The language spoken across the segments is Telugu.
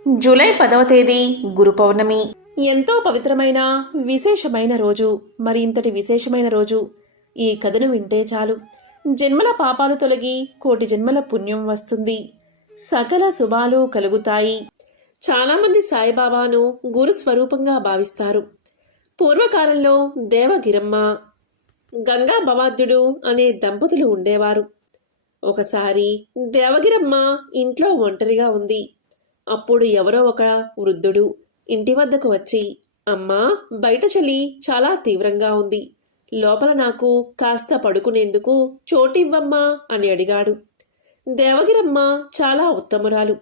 జూలై 10వ తేదీ గురు పౌర్ణమి. ఎంతో పవిత్రమైన విశేషమైన రోజు. మరి ఇంతటి విశేషమైన రోజు ఈ కథను వింటే చాలు జన్మల పాపాలు తొలగి కోటి జన్మల పుణ్యం వస్తుంది. సకల శుభాలు కలుగుతాయి. చాలామంది సాయిబాబాను గురు స్వరూపంగా భావిస్తారు. పూర్వకాలంలో దేవగిరమ్మ, గంగా భవాద్యుడు అనే దంపతులు ఉండేవారు. ఒకసారి దేవగిరమ్మ ఇంట్లో ఒంటరిగా ఉంది. అప్పుడు ఎవరో ఒక వృద్ధుడు ఇంటి వద్దకు వచ్చి, అమ్మా, బయట చలి చాలా తీవ్రంగా ఉంది, లోపల నాకు కాస్త పడుకునేందుకు చోటివ్వమ్మా అని అడిగాడు. దేవగిరమ్మ చాలా ఉత్తమురాలు.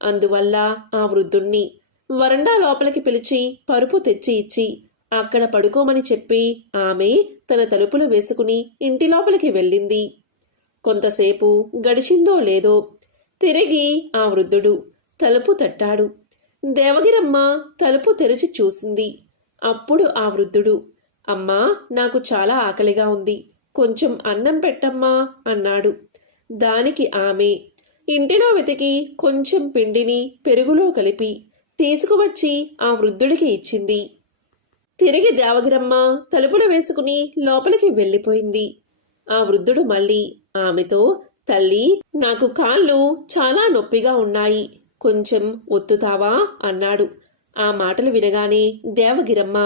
అందువల్ల ఆ వృద్ధుణ్ణి వరండా లోపలికి పిలిచి పరుపు తెచ్చి ఇచ్చి అక్కడ పడుకోమని చెప్పి ఆమె తన తలుపులు వేసుకుని ఇంటి లోపలికి వెళ్ళింది. కొంతసేపు గడిచిందో లేదో తిరిగి ఆ వృద్ధుడు తలుపు తట్టాడు. దేవగిరమ్మ తలుపు తెరిచి చూసింది. అప్పుడు ఆ వృద్ధుడు, అమ్మా, నాకు చాలా ఆకలిగా ఉంది, కొంచెం అన్నం పెట్టమ్మా అన్నాడు. దానికి ఆమె ఇంటిలో వెతికి కొంచెం పిండిని పెరుగులో కలిపి తీసుకువచ్చి ఆ వృద్ధుడికి ఇచ్చింది. తిరిగి దేవగిరమ్మ తలుపులు వేసుకుని లోపలికి వెళ్ళిపోయింది. ఆ వృద్ధుడు మళ్ళీ ఆమెతో, తల్లి, నాకు కాళ్ళు చాలా నొప్పిగా ఉన్నాయి, కొంచెం ఒత్తుతావా అన్నాడు. ఆ మాటలు వినగానే దేవగిరమ్మ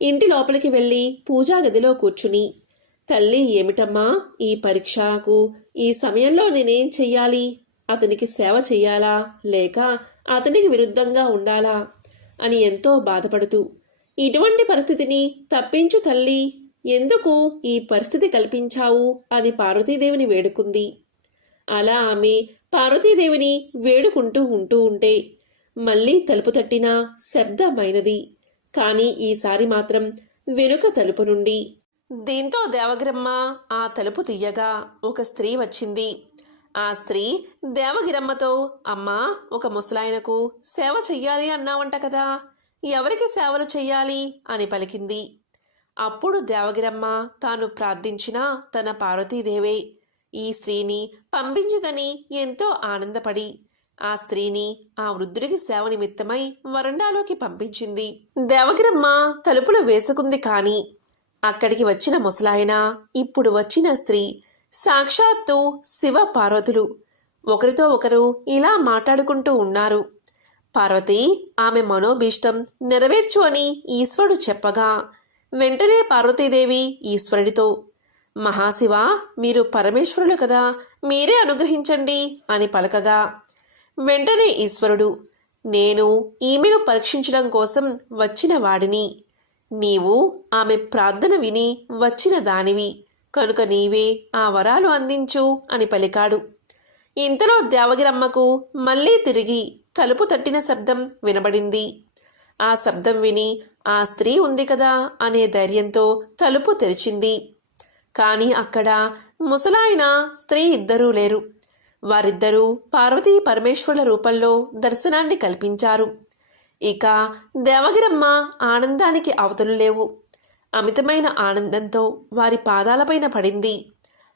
ఇంటి లోపలికి వెళ్ళి పూజా గదిలో కూర్చుని, తల్లి, ఏమిటమ్మా ఈ పరీక్షకు ఈ సమయంలో నేనేం చెయ్యాలి? అతనికి సేవ చెయ్యాలా లేక అతనికి విరుద్ధంగా ఉండాలా అని ఎంతో బాధపడుతూ, ఇటువంటి పరిస్థితిని తప్పించు తల్లి, ఎందుకు ఈ పరిస్థితి కల్పించావు అని పార్వతీదేవిని వేడుకుంది. అలా ఆమె పార్వతీదేవిని వేడుకుంటూ ఉంటే మళ్ళీ తలుపు తట్టిన శబ్దమైనది. కానీ ఈసారి మాత్రం వెనుక తలుపు నుండి. దీంతో దేవగిరమ్మ ఆ తలుపు తీయగా ఒక స్త్రీ వచ్చింది. ఆ స్త్రీ దేవగిరమ్మతో, అమ్మా, ఒక ముసలాయనకు సేవ చెయ్యాలి అన్నావంట కదా, ఎవరికి సేవలు చెయ్యాలి అని పలికింది. అప్పుడు దేవగిరమ్మ తాను ప్రార్థించిన తన పార్వతీదేవే ఈ స్త్రీని పంపించిందని ఎంతో ఆనందపడి ఆ స్త్రీని ఆ వృద్ధుడికి సేవ నిమిత్తమై వరండాలోకి పంపించింది. దేవగిరమ్మ తలుపులు వేసుకుంది. కాని అక్కడికి వచ్చిన ముసలాయన, ఇప్పుడు వచ్చిన స్త్రీ సాక్షాత్తు శివ పార్వతులు ఒకరితో ఒకరు ఇలా మాట్లాడుకుంటూ ఉన్నారు. పార్వతి ఆమె మనోభీష్టం నెరవేర్చు అని ఈశ్వరుడు చెప్పగా వెంటనే పార్వతీదేవి ఈశ్వరుడితో, మహాశివ, మీరు పరమేశ్వరులు కదా, మీరే అనుగ్రహించండి అని పలకగా వెంటనే ఈశ్వరుడు, నేను ఈమెను పరీక్షించడం కోసం వచ్చిన వాడిని, నీవు ఆమె ప్రార్థన విని వచ్చిన దానివి కనుక నీవే ఆ వరాలు అందించు అని పలికాడు. ఇంతలో దేవగిరమ్మకు మళ్ళీ తిరిగి తలుపు తట్టిన శబ్దం వినబడింది. ఆ శబ్దం విని ఆ స్త్రీ ఉంది కదా అనే ధైర్యంతో తలుపు తెరిచింది. కానీ అక్కడ ముసలాయన, స్త్రీ ఇద్దరూ లేరు. వారిద్దరూ పార్వతీ పరమేశ్వరుల రూపంలో దర్శనాన్ని కల్పించారు. ఇక దేవగిరమ్మ ఆనందానికి అవతులు లేవు. అమితమైన ఆనందంతో వారి పాదాలపైన పడింది.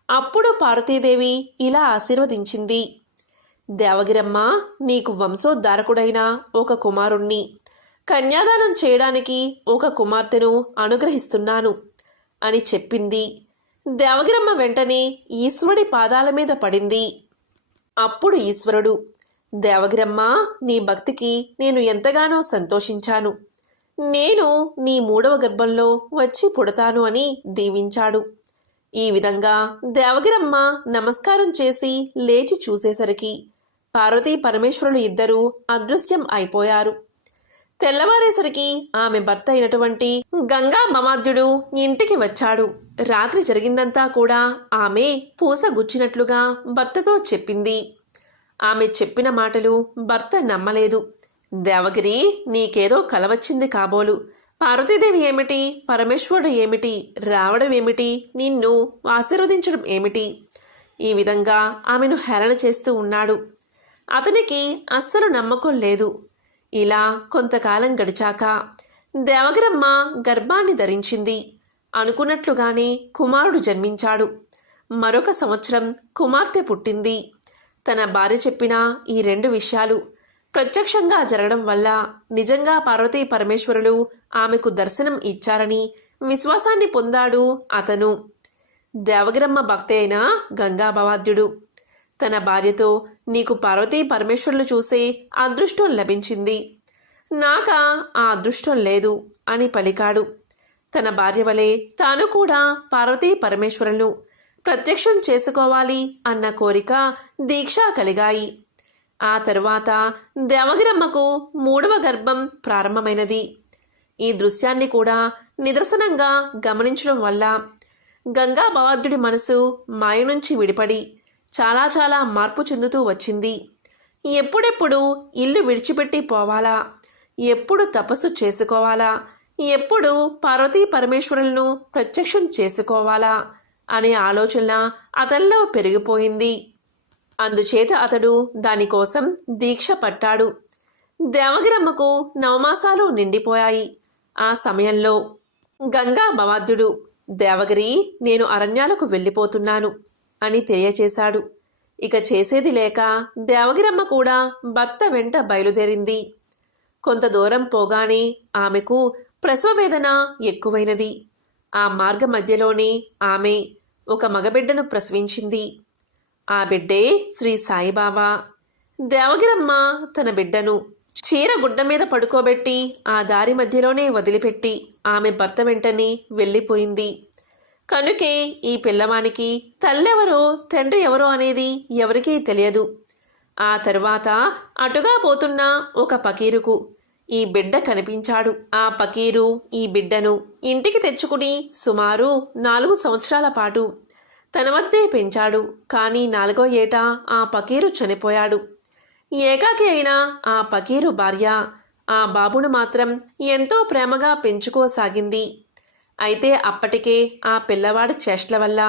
అప్పుడు పార్వతీదేవి ఇలా ఆశీర్వదించింది, దేవగిరమ్మ, నీకు వంశోద్ధారకుడైన ఒక కుమారుణ్ణి, కన్యాదానం చేయడానికి ఒక కుమార్తెను అనుగ్రహిస్తున్నాను అని చెప్పింది. దేవగిరమ్మ వెంటనే ఈశ్వరుడి పాదాల మీద పడింది. అప్పుడు ఈశ్వరుడు, దేవగిరమ్మ, నీ భక్తికి నేను ఎంతగానో సంతోషించాను, నేను నీ 3వ గర్భంలో వచ్చి పుడతాను అని దీవించాడు. ఈ విధంగా దేవగిరమ్మ నమస్కారం చేసి లేచి చూసేసరికి పార్వతీ పరమేశ్వరులు ఇద్దరూ అదృశ్యం అయిపోయారు. తెల్లవారేసరికి ఆమె భర్త అయినటువంటి గంగా మమాద్యుడు ఇంటికి వచ్చాడు. రాత్రి జరిగిందంతా కూడా ఆమె పూసగుచ్చినట్లుగా భర్తతో చెప్పింది. ఆమె చెప్పిన మాటలు భర్త నమ్మలేదు. దేవగిరి, నీకేదో కల వచ్చింది కాబోలు, పార్వతీదేవి ఏమిటి, పరమేశ్వరుడు ఏమిటి, రావడం ఏమిటి, నిన్ను ఆశీర్వదించడం ఏమిటి, ఈ విధంగా ఆమెను హేళన చేస్తూ ఉన్నాడు. అతనికి అస్సలు నమ్మకం లేదు. ఇలా కొంతకాలం గడిచాక దేవగిరమ్మ గర్భాన్ని ధరించింది. అనుకున్నట్లుగానే కుమారుడు జన్మించాడు. మరొక సంవత్సరం కుమార్తె పుట్టింది. తన భార్య చెప్పిన ఈ 2 విషయాలు ప్రత్యక్షంగా జరగడం వల్ల నిజంగా పార్వతీ పరమేశ్వరులు ఆమెకు దర్శనం ఇచ్చారని విశ్వాసాన్ని పొందాడు అతను. దేవగిరమ్మ భక్తి అయిన గంగాభవాద్యుడు తన భార్యతో, నీకు పార్వతీ పరమేశ్వరులు చూసే అదృష్టం లభించింది, నాకా ఆ అదృష్టం లేదు అని పలికాడు. తన భార్య వలె తాను కూడా పార్వతీ పరమేశ్వరులను ప్రత్యక్షం చేసుకోవాలి అన్న కోరిక, దీక్ష కలిగాయి. ఆ తరువాత దేవగిరమ్మకు 3వ గర్భం ప్రారంభమైనది. ఈ దృశ్యాన్ని కూడా నిదర్శనంగా గమనించడం వల్ల గంగాభవాద్యుడి మనసు మాయ నుంచి విడిపడి చాలా చాలా మార్పు చెందుతూ వచ్చింది. ఎప్పుడెప్పుడు ఇల్లు విడిచిపెట్టి పోవాలా, ఎప్పుడు తపస్సు చేసుకోవాలా, ఎప్పుడు పార్వతీ పరమేశ్వరులను ప్రత్యక్షం చేసుకోవాలా అనే ఆలోచన అతనిలో పెరిగిపోయింది. అందుచేత అతడు దానికోసం దీక్ష పట్టాడు. దేవగిరమ్మకు 9 మాసాలు నిండిపోయాయి. ఆ సమయంలో గంగాభవాద్యుడు, దేవగిరి, నేను అరణ్యాలకు వెళ్ళిపోతున్నాను అని తెలియచేశాడు. ఇక చేసేది లేక దేవగిరమ్మ కూడా భర్త వెంట బయలుదేరింది. కొంత దూరం పోగానే ఆమెకు ప్రసవ వేదన ఎక్కువైనది. ఆ మార్గ మధ్యలోనే ఆమె ఒక మగబిడ్డను ప్రసవించింది. ఆ బిడ్డే శ్రీ సాయిబాబా. దేవగిరమ్మ తన బిడ్డను చీర గుడ్డ మీద పడుకోబెట్టి ఆ దారి మధ్యలోనే వదిలిపెట్టి ఆమె భర్త వెంటనే వెళ్ళిపోయింది. కనుకే ఈ పిల్లవానికి తల్లెవరో తండ్రి ఎవరో అనేది ఎవరికీ తెలియదు. ఆ తరువాత అటుగా పోతున్న ఒక పకీరుకు ఈ బిడ్డ కనిపించాడు. ఆ పకీరు ఈ బిడ్డను ఇంటికి తెచ్చుకుని సుమారు 4 సంవత్సరాల పాటు తన వద్దే పెంచాడు. కానీ 4వ ఏట ఆ పకీరు చనిపోయాడు. ఏకాకి అయిన ఆ పకీరు భార్య ఆ బాబును మాత్రం ఎంతో ప్రేమగా పెంచుకోసాగింది. అయితే అప్పటికే ఆ పిల్లవాడి చేష్టల వల్ల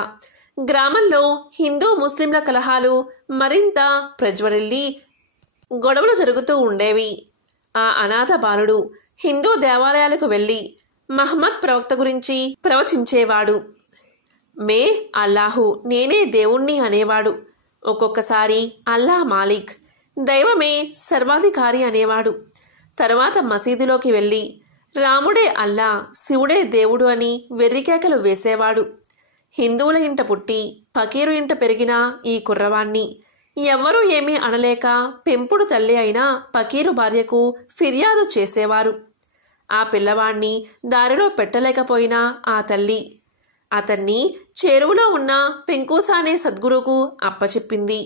గ్రామంలో హిందూ ముస్లింల కలహాలు మరింత ప్రజ్వరిల్లి గొడవలు జరుగుతూ ఉండేవి. ఆ అనాథ బాలుడు హిందూ దేవాలయాలకు వెళ్ళి మహమ్మద్ ప్రవక్త గురించి ప్రవచించేవాడు. మే అల్లాహు, నేనే దేవుణ్ణి అనేవాడు. ఒక్కొక్కసారి అల్లా మాలిక్, దైవమే సర్వాధికారి అనేవాడు. తర్వాత మసీదులోకి వెళ్ళి రాముడే అల్లా, శివుడే దేవుడు అని వెర్రికేకలు వేసేవాడు. హిందువుల ఇంట పుట్టి పకీరు ఇంట పెరిగిన ఈ కుర్రవాణ్ణి ఎవ్వరూ ఏమీ అనలేక పెంపుడు తల్లి అయిన పకీరు భార్యకు ఫిర్యాదు చేసేవారు. ఆ పిల్లవాణ్ణి దారిలో పెట్టలేకపోయినా ఆ తల్లి అతన్ని చెరువులో ఉన్న పెంకూసా అనే సద్గురువుకు అప్పచెప్పింది.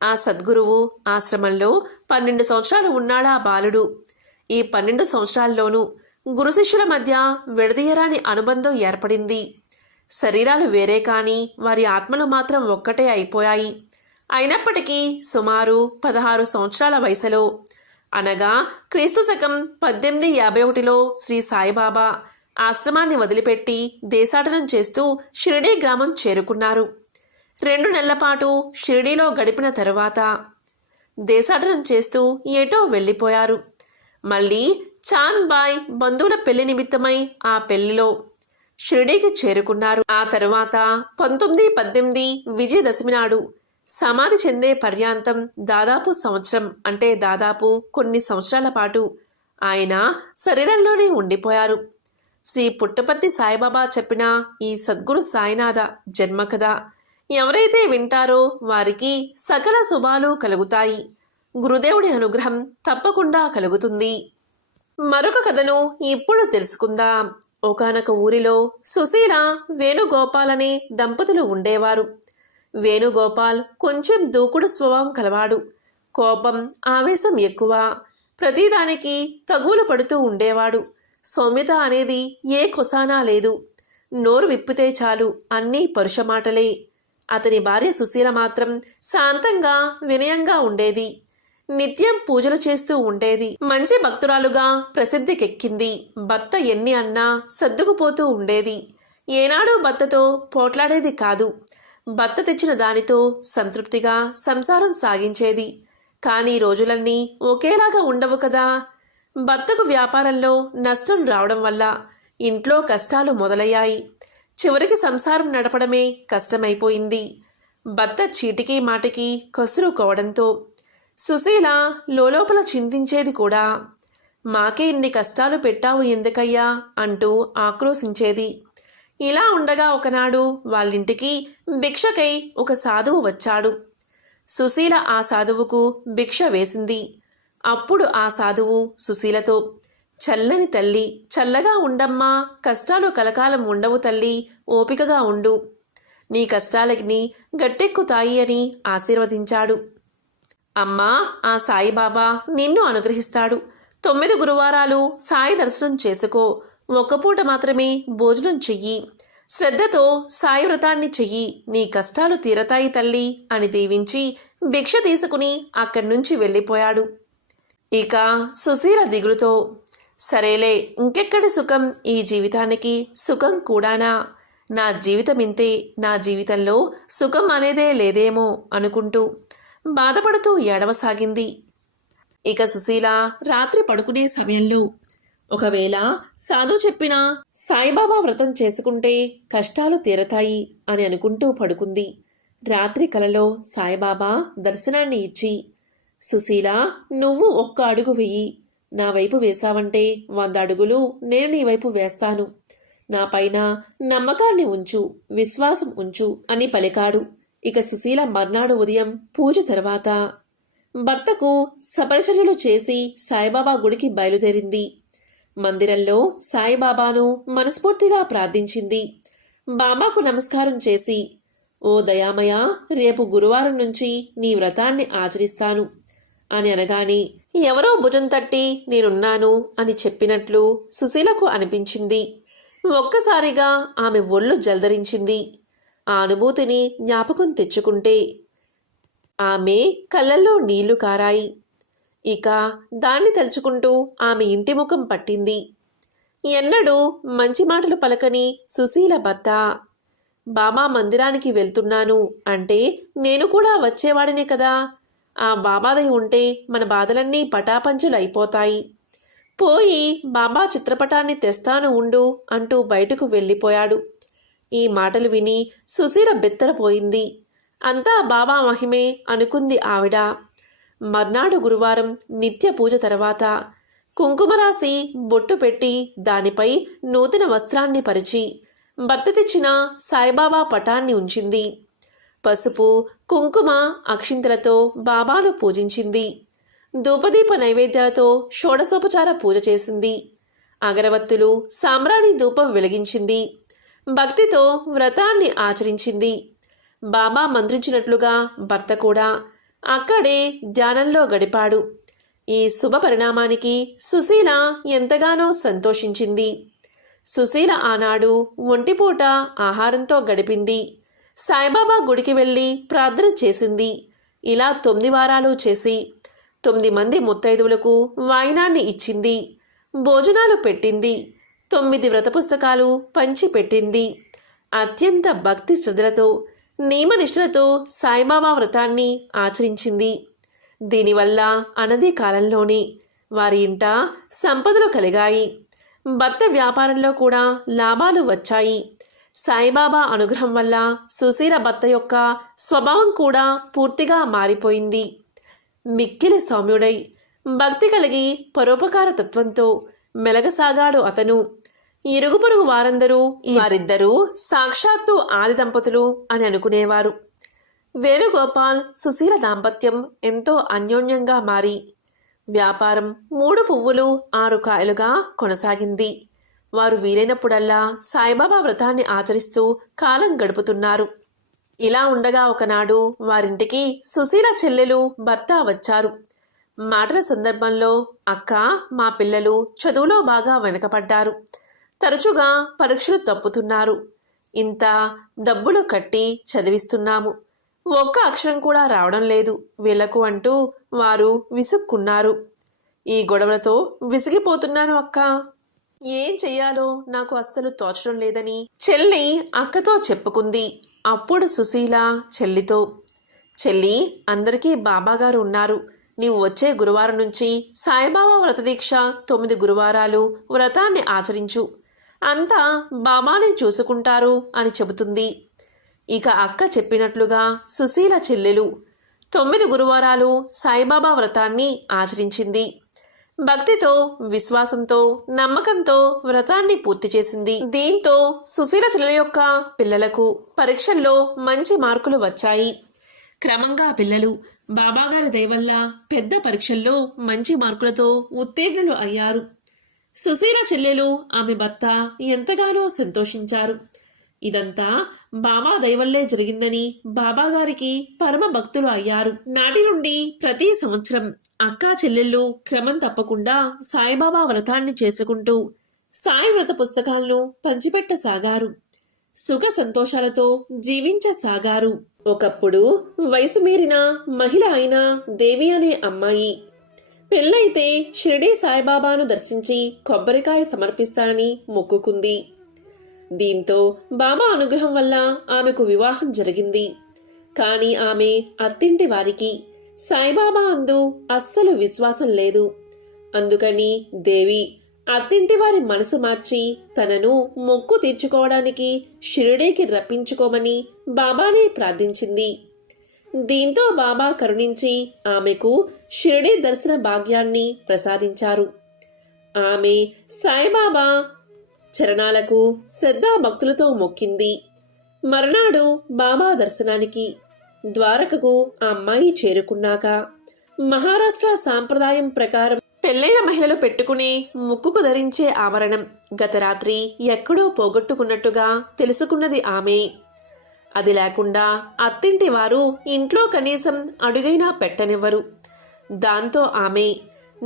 ఆ సద్గురువు ఆశ్రమంలో 12 సంవత్సరాలు ఉన్నాడా బాలుడు. ఈ 12 సంవత్సరాల్లోనూ గురు శిష్యుల మధ్య విడదీయరాని అనుబంధం ఏర్పడింది. శరీరాలు వేరే కానీ వారి ఆత్మలు మాత్రం ఒక్కటే అయిపోయాయి. అయినప్పటికీ సుమారు 16 సంవత్సరాల వయసులో, అనగా క్రీస్తు శకం 1851లో శ్రీ సాయిబాబా ఆశ్రమాన్ని వదిలిపెట్టి దేశాటనం చేస్తూ షిరిడీ గ్రామం చేరుకున్నారు. 2 నెలల పాటు షిరిడీలో గడిపిన తరువాత దేశాటనం చేస్తూ ఏటో వెళ్ళిపోయారు. మళ్ళీ చాంద్ బాయ్ బంధువుల పెళ్లి నిమిత్తమై ఆ పెళ్లిలో షిరిడీకి చేరుకున్నారు. ఆ తరువాత 1918 విజయదశమి నాడు సమాధి చెందే పర్యాంతం దాదాపు సంవత్సరం, అంటే దాదాపు కొన్ని సంవత్సరాల పాటు ఆయన శరీరంలోనే ఉండిపోయారు. శ్రీ పుట్టపర్తి సాయిబాబా చెప్పిన ఈ సద్గురు సాయినాథ జన్మకథ ఎవరైతే వింటారో వారికి సకల శుభాలు కలుగుతాయి. గురుదేవుడి అనుగ్రహం తప్పకుండా కలుగుతుంది. మరొక కథను ఇప్పుడు తెలుసుకుందాం. ఒకానొక ఊరిలో సుశీల, వేణుగోపాల్ అనే దంపతులు ఉండేవారు. వేణుగోపాల్ కొంచెం దూకుడు స్వభావం కలవాడు. కోపం, ఆవేశం ఎక్కువ. ప్రతిదానికి తగువులు పడుతూ ఉండేవాడు. సౌమ్యత అనేది ఏ కొసానా లేదు. నోరు విప్పితే చాలు అన్నీ పరుష మాటలే. అతని భార్య సుశీల మాత్రం శాంతంగా, వినయంగా ఉండేది. నిత్యం పూజలు చేస్తూ ఉండేది. మంచి భక్తురాలుగా ప్రసిద్ధికెక్కింది. భర్త ఎన్ని అన్నా సర్దుకుపోతూ ఉండేది. ఏనాడూ భర్తతో పోట్లాడేది కాదు. భర్త తెచ్చిన దానితో సంతృప్తిగా సంసారం సాగించేది. కానీ రోజులన్నీ ఒకేలాగా ఉండవు కదా. భర్తకు వ్యాపారంలో నష్టం రావడం వల్ల ఇంట్లో కష్టాలు మొదలయ్యాయి. చివరికి సంసారం నడపడమే కష్టమైపోయింది. భర్త చీటికి మాటికి కసురుకోవడంతో సుశీల లోలోపల చింతించేది కూడా. మాకే ఇన్ని కష్టాలు పెట్టావు ఎందుకయ్యా అంటూ ఆక్రోశించేది. ఇలా ఉండగా ఒకనాడు వాళ్ళింటికి భిక్షకై ఒక సాధువు వచ్చాడు. సుశీల ఆ సాధువుకు భిక్ష వేసింది. అప్పుడు ఆ సాధువు సుశీలతో, చల్లని తల్లి, చల్లగా ఉండమ్మా, కష్టాలు కలకాలం ఉండవు తల్లి, ఓపికగా ఉండు, నీ కష్టాలకి గట్టెక్కుతాయి అని ఆశీర్వదించాడు. అమ్మా, ఆ సాయిబాబా నిన్ను అనుగ్రహిస్తాడు. 9 గురువారాలు సాయి దర్శనం చేసుకో, ఒక్క పూట మాత్రమే భోజనం చెయ్యి, శ్రద్ధతో సాయి వ్రతాన్ని చెయ్యి, నీ కష్టాలు తీరతాయి తల్లి అని దీవించి భిక్ష తీసుకుని అక్కడి నుంచి వెళ్ళిపోయాడు. ఇక సుశీల దిగులుతో, సరేలే, ఇంకెక్కడి సుఖం, ఈ జీవితానికి సుఖం కూడానా, నా జీవితం ఇంతే, నా జీవితంలో సుఖం అనేదే లేదేమో అనుకుంటూ బాధపడుతూ ఏడవసాగింది. ఇక సుశీల రాత్రి పడుకునే సమయంలో, ఒకవేళ సాధు చెప్పిన సాయిబాబా వ్రతం చేసుకుంటే కష్టాలు తీరతాయి అని అనుకుంటూ పడుకుంది. రాత్రి కలలో సాయిబాబా దర్శనాన్ని ఇచ్చి, సుశీల, నువ్వు 1 అడుగు వెయ్యి, నా వైపు వేశావంటే 100 అడుగులు నేను నీ వైపు వేస్తాను, నా పైన నమ్మకాన్ని ఉంచు, విశ్వాసం ఉంచు అని పలికాడు. ఇక సుశీల మర్నాడు ఉదయం పూజ తర్వాత భర్తకు సపరిచర్యలు చేసి సాయిబాబా గుడికి బయలుదేరింది. మందిరంలో సాయిబాబాను మనస్ఫూర్తిగా ప్రార్థించింది. బాబాకు నమస్కారం చేసి, ఓ దయామయ, రేపు గురువారం నుంచి నీ వ్రతాన్ని ఆచరిస్తాను అని అనగానే ఎవరో భుజం తట్టి నేనున్నాను అని చెప్పినట్లు సుశీలకు అనిపించింది. ఒక్కసారిగా ఆమె ఒళ్ళు జల్దరించింది. ఆ అనుభూతిని జ్ఞాపకం తెచ్చుకుంటే ఆమె కళ్ళల్లో నీళ్లు కారాయి. ఇక దాన్ని తలుచుకుంటూ ఆమె ఇంటి ముఖం పట్టింది. ఎన్నడూ మంచి మాటలు పలకని సుశీల భర్త, బాబా మందిరానికి వెళ్తున్నాను అంటే నేను కూడా వచ్చేవాడినే కదా, ఆ బాబాదై ఉంటే మన బాధలన్నీ పటాపంచలు అయిపోతాయి, పోయి బాబా చిత్రపటాన్ని తెస్తాను ఉండు అంటూ బయటకు వెళ్ళిపోయాడు. ఈ మాటలు విని సుశీల బెత్తరపోయింది. అంతా బాబా మహిమే అనుకుంది ఆవిడ. మర్నాడు గురువారం నిత్య పూజ తర్వాత కుంకుమ రాసి బొట్టు పెట్టి దానిపై నూతన వస్త్రాన్ని పరిచి భర్త తెచ్చిన సాయిబాబా పటాన్ని ఉంచింది. పసుపు, కుంకుమ, అక్షింతలతో బాబాను పూజించింది. ధూపదీప నైవేద్యాలతో షోడశోపచార పూజ చేసింది. అగరవత్తులు, సాంబ్రాణి ధూపం వెలిగించింది. భక్తితో వ్రతాన్ని ఆచరించింది. బాబా మంత్రించినట్లుగా భర్త కూడా అక్కడే ధ్యానంలో గడిపాడు. ఈ శుభ పరిణామానికి సుశీల ఎంతగానో సంతోషించింది. సుశీల ఆనాడు ఒంటిపూట ఆహారంతో గడిపింది. సాయిబాబా గుడికి వెళ్ళి ప్రార్థన చేసింది. ఇలా 9 వారాలు చేసి 9 మంది ముత్తైదువులకు వాయినాన్ని ఇచ్చింది. భోజనాలు పెట్టింది. 9 వ్రత పుస్తకాలు పంచి పెట్టింది. అత్యంత భక్తి శ్రద్ధలతో, నియమనిష్ఠలతో సాయిబాబా వ్రతాన్ని ఆచరించింది. దీనివల్ల అనతి కాలంలోనే వారి ఇంట సంపదలు కలిగాయి. భర్త వ్యాపారంలో కూడా లాభాలు వచ్చాయి. సాయిబాబా అనుగ్రహం వల్ల సుశీల భర్త యొక్క స్వభావం కూడా పూర్తిగా మారిపోయింది. మిక్కిలి సౌమ్యుడై భక్తి కలిగి పరోపకార తత్వంతో మెలగసాగాడు అతను. ఇరుగు పొరుగు వారందరూ వారిద్దరూ సాక్షాత్తు ఆది దంపతులు అని అనుకునేవారు. వేణుగోపాల్ సుశీల దాంపత్యం ఎంతో అన్యోన్యంగా మారి వ్యాపారం 3 పువ్వులు 6 కాయలుగా కొనసాగింది. వారు వీలైనప్పుడల్లా సాయిబాబా వ్రతాన్ని ఆచరిస్తూ కాలం గడుపుతున్నారు. ఇలా ఉండగా ఒకనాడు వారింటికి సుశీల చెల్లెలు, భర్త వచ్చారు. మాటల సందర్భంలో, అక్క, మా పిల్లలు చదువులో బాగా వెనకపడ్డారు, తరచుగా పరీక్షలు తప్పుతున్నారు, ఇంత డబ్బులు కట్టి చదివిస్తున్నాము, ఒక్క అక్షరం కూడా రావడం లేదు వీళ్లకు అంటూ వారు విసుక్కున్నారు. ఈ గొడవలతో విసిగిపోతున్నాను అక్క, ఏం చెయ్యాలో నాకు అస్సలు తోచడం లేదని చెల్లి అక్కతో చెప్పుకుంది. అప్పుడు సుశీల చెల్లితో, చెల్లి, అందరికీ బాబాగారు ఉన్నారు, నీవు వచ్చే గురువారం నుంచి సాయిబాబా వ్రతదీక్ష 9 గురువారాలు వ్రతాన్ని ఆచరించు, అంతా బాబానే చూసుకుంటారు అని చెబుతుంది. ఇక అక్క చెప్పినట్లుగా సుశీల చెల్లెలు 9 గురువారాలు సాయిబాబా వ్రతాన్ని ఆచరించింది. భక్తితో, విశ్వాసంతో, నమ్మకంతో వ్రతాన్ని పూర్తి చేసింది. దీంతో సుశీల చెల్లెల యొక్క పిల్లలకు పరీక్షల్లో మంచి మార్కులు వచ్చాయి. క్రమంగా పిల్లలు బాబాగారి దయ వల్ల పెద్ద పరీక్షల్లో మంచి మార్కులతో ఉత్తీర్ణులు అయ్యారు. సుశీల చెల్లెలు, ఆమె భర్త ఎంతగానో సంతోషించారు. ఇదంతా బాబా దయవల్లే జరిగిందని బాబాగారికి పరమ భక్తులు అయ్యారు. నాటి నుండి ప్రతి సంవత్సరం అక్కా చెల్లెళ్ళు క్రమం తప్పకుండా సాయిబాబా వ్రతాన్ని చేసుకుంటూ సాయి వ్రత పుస్తకాలను పంచిపెట్టసాగారు. సుఖ సంతోషాలతో జీవించసాగారు. ఒకప్పుడు వయసు మీరిన మహిళ అయిన దేవి అనే అమ్మాయి పెళ్ళైతే షిరిడీ సాయిబాబాను దర్శించి కొబ్బరికాయ సమర్పిస్తానని మొక్కుకుంది. దీంతో బాబా అనుగ్రహం వల్ల ఆమెకు వివాహం జరిగింది. కానీ ఆమె అత్తింటి వారికి సాయిబాబా అందు అస్సలు విశ్వాసం లేదు. అందుకని దేవి అత్తింటి వారి మనసు మార్చి తనను మొక్కు తీర్చుకోవడానికి షిరిడీకి రప్పించుకోమని బాబానే ప్రార్థించింది. దీంతో బాబా కరుణించి ఆమెకు షిరిడీ దర్శన భాగ్యాన్ని ప్రసాదించారు. ఆమె సాయిబాబా చరణాలకు శ్రద్ధాభక్తులతో మొక్కింది. మర్నాడు బాబా దర్శనానికి ద్వారకకు ఆ అమ్మాయి చేరుకున్నాక మహారాష్ట్ర సాంప్రదాయం ప్రకారం పెళ్ళైన మహిళలు పెట్టుకునే ముక్కుకు ధరించే ఆభరణం గత రాత్రి ఎక్కడో పోగొట్టుకున్నట్టుగా తెలుసుకున్నది ఆమె. అది లేకుండా అత్తింటి వారు ఇంట్లో కనీసం అడుగైనా పెట్టనివ్వరు. దాంతో ఆమె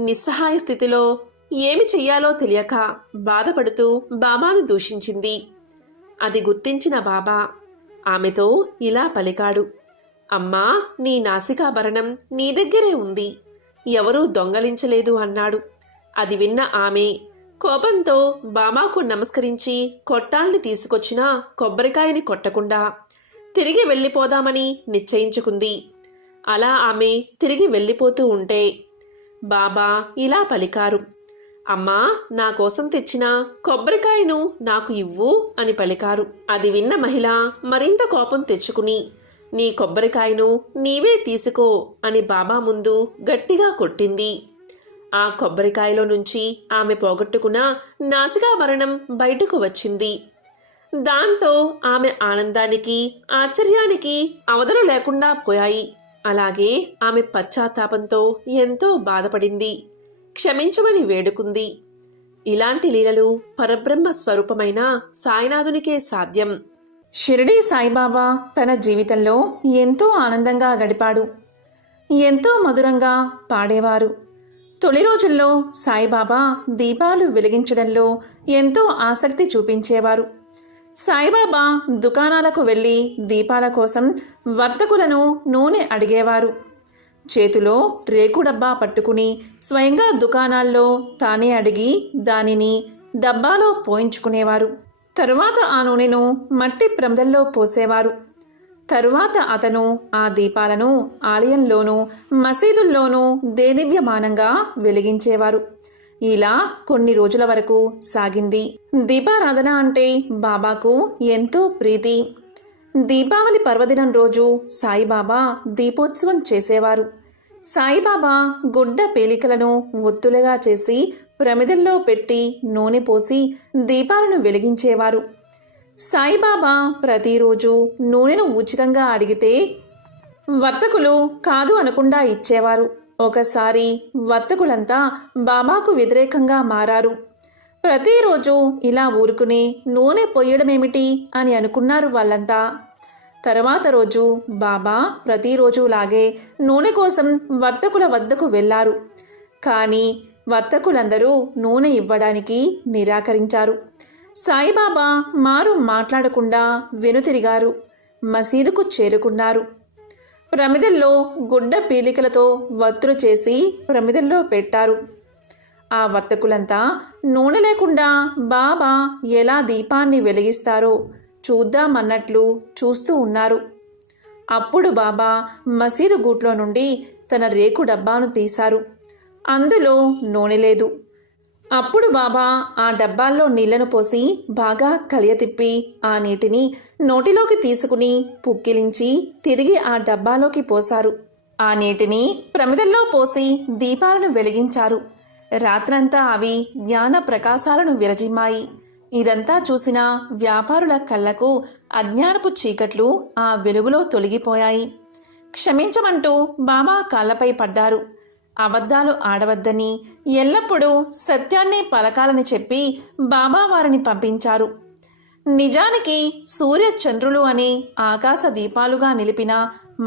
నిస్సహాయ స్థితిలో ఏమి చెయ్యాలో తెలియక బాధపడుతూ బాబాను దూషించింది. అది గుర్తించిన బాబా ఆమెతో ఇలా పలికాడు, అమ్మా, నీ నాసికాభరణం నీ దగ్గరే ఉంది, ఎవరూ దొంగలించలేదు అన్నాడు. అది విన్న ఆమె కోపంతో బాబాకు నమస్కరించి కొట్టాల్ని తీసుకొచ్చిన కొబ్బరికాయని కొట్టకుండా తిరిగి వెళ్ళిపోదామని నిశ్చయించుకుంది. అలా ఆమె తిరిగి వెళ్ళిపోతూ ఉంటే బాబా ఇలా పలికారు, అమ్మా, నా కోసం తెచ్చిన కొబ్బరికాయను నాకు ఇవ్వు అని పలికారు. అది విన్న మహిళ మరింత కోపం తెచ్చుకుని నీ కొబ్బరికాయను నీవే తీసుకో అని బాబా ముందు గట్టిగా కొట్టింది. ఆ కొబ్బరికాయలో నుంచి ఆమె పోగొట్టుకున్న నాసికాభరణం బయటకు వచ్చింది. దాంతో ఆమె ఆనందానికి, ఆశ్చర్యానికి అవధులు లేకుండా పోయాయి. అలాగే ఆమె పశ్చాత్తాపంతో ఎంతో బాధపడింది. క్షమించమని వేడుకుంది. ఇలాంటి లీలలు పరబ్రహ్మ స్వరూపమైన సాయినాథునికే సాధ్యం. షిరిడీ సాయిబాబా తన జీవితంలో ఎంతో ఆనందంగా గడిపాడు. ఎంతో మధురంగా పాడేవారు. తొలి రోజుల్లో సాయిబాబా దీపాలు వెలిగించడంలో ఎంతో ఆసక్తి చూపించేవారు. సాయిబాబా దుకాణాలకు వెళ్ళి దీపాల కోసం వర్తకులను నూనె అడిగేవారు. చేతిలో రేకు డబ్బా పట్టుకుని స్వయంగా దుకాణాల్లో తానే అడిగి దానిని డబ్బాలో పోయించుకునేవారు. తరువాత ఆ నూనెను మట్టి ప్రమిదల్లో పోసేవారు. తరువాత అతను ఆ దీపాలను ఆలయంలోనూ మసీదుల్లోనూ దేదీప్యమానంగా వెలిగించేవారు. ఇలా కొన్ని రోజుల వరకు సాగింది. దీపారాధన అంటే బాబాకు ఎంతో ప్రీతి. దీపావళి పర్వదినం రోజు సాయిబాబా దీపోత్సవం చేసేవారు. సాయిబాబా గుడ్డ పేలికలను ఒత్తులుగా చేసి ప్రమిదల్లో పెట్టి నూనె పోసి దీపాలను వెలిగించేవారు. సాయిబాబా ప్రతిరోజు నూనెను ఉచితంగా అడిగితే వర్తకులు కాదు అనకుండా ఇచ్చేవారు. ఒకసారి వర్తకులంతా బాబాకు వ్యతిరేకంగా మారారు. ప్రతిరోజు ఇలా ఊరుకుని నూనె పొయ్యడమేమిటి అని అనుకున్నారు వాళ్ళంతా. తర్వాత రోజు బాబా ప్రతిరోజులాగే నూనె కోసం వర్తకుల వద్దకు వెళ్ళారు. కానీ వర్తకులందరూ నూనె ఇవ్వడానికి నిరాకరించారు. సాయిబాబా మారు మాట్లాడకుండా వెనుతిరిగారు. మసీదుకు చేరుకున్నారు. ప్రమిదల్లో గుడ్డ పీలికలతో వత్తులు చేసి ప్రమిదల్లో పెట్టారు. ఆ వర్తకులంతా నూనె లేకుండా బాబా ఎలా దీపాన్ని వెలిగిస్తారో చూద్దామన్నట్లు చూస్తూ ఉన్నారు. అప్పుడు బాబా మసీదు గూట్లో నుండి తన రేకు డబ్బాను తీశారు. అందులో నూనె లేదు. అప్పుడు బాబా ఆ డబ్బాల్లో నీళ్లను పోసి బాగా కలియతిప్పి ఆ నీటిని నోటిలోకి తీసుకుని పుక్కిలించి తిరిగి ఆ డబ్బాలోకి పోశారు. ఆ నీటిని ప్రమిదల్లో పోసి దీపాలను వెలిగించారు. రాత్రంతా అవి జ్ఞాన ప్రకాశాలను విరజిమ్మాయి. ఇదంతా చూసిన వ్యాపారుల కళ్ళకు అజ్ఞానపు చీకట్లు ఆ వెలుగులో తొలగిపోయాయి. క్షమించమంటూ బాబా కాళ్లపై పడ్డారు. అబద్ధాలు ఆడవద్దని, ఎల్లప్పుడూ సత్యాన్నే పలకాలని చెప్పి బాబా వారిని పంపించారు. నిజానికి సూర్య చంద్రులు అనే ఆకాశ దీపాలుగా నిలిపిన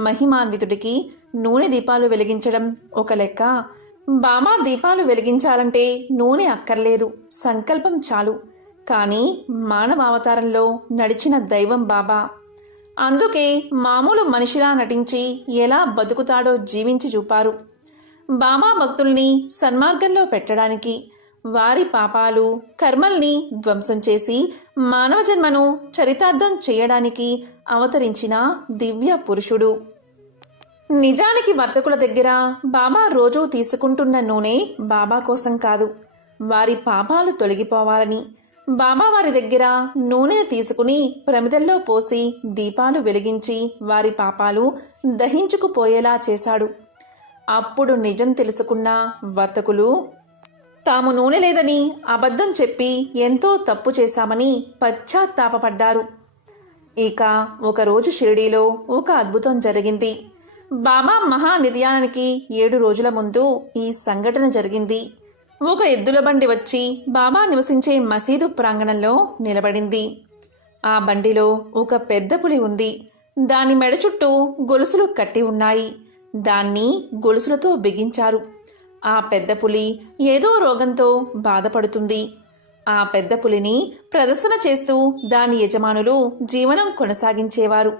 మహిమాన్వితుడికి నూనె దీపాలు వెలిగించడం ఒక లెక్క. బాబా దీపాలు వెలిగించాలంటే నూనె అక్కర్లేదు, సంకల్పం చాలు. కానీ మానవావతారంలో నడిచిన దైవం బాబా. అందుకే మామూలు మనిషిలా నటించి ఎలా బతుకుతాడో జీవించి చూపారు. బాబా భక్తుల్ని సన్మార్గంలో పెట్టడానికి, వారి పాపాలు కర్మల్ని ధ్వంసం చేసి మానవ జన్మను చరితార్థం చేయడానికి అవతరించిన దివ్య పురుషుడు. నిజానికి వర్తకుల దగ్గర బాబా రోజూ తీసుకుంటున్న నూనె బాబా కోసం కాదు, వారి పాపాలు తొలగిపోవాలని. బాబా వారి దగ్గర నూనెను తీసుకుని ప్రమిదల్లో పోసి దీపాలు వెలిగించి వారి పాపాలు దహించుకుపోయేలా చేశాడు. అప్పుడు నిజం తెలుసుకున్న వర్తకులు తాము నూనె లేదని అబద్ధం చెప్పి ఎంతో తప్పు చేశామని పశ్చాత్తాపపడ్డారు. ఇక ఒకరోజు షిరిడీలో ఒక అద్భుతం జరిగింది. బాబా మహానిర్యాణానికి 7 రోజుల ముందు ఈ సంఘటన జరిగింది. ఒక ఎద్దుల బండి వచ్చి బాబా నివసించే మసీదు ప్రాంగణంలో నిలబడింది. ఆ బండిలో ఒక పెద్ద పులి ఉంది. దాని మెడ చుట్టూ గొలుసులు కట్టి ఉన్నాయి. దాన్ని గొలుసులతో బిగించారు. ఆ పెద్ద పులి ఏదో రోగంతో బాధపడుతుంది. ఆ పెద్ద పులిని ప్రదర్శన చేస్తూ దాని యజమానులు జీవనం కొనసాగించేవారు.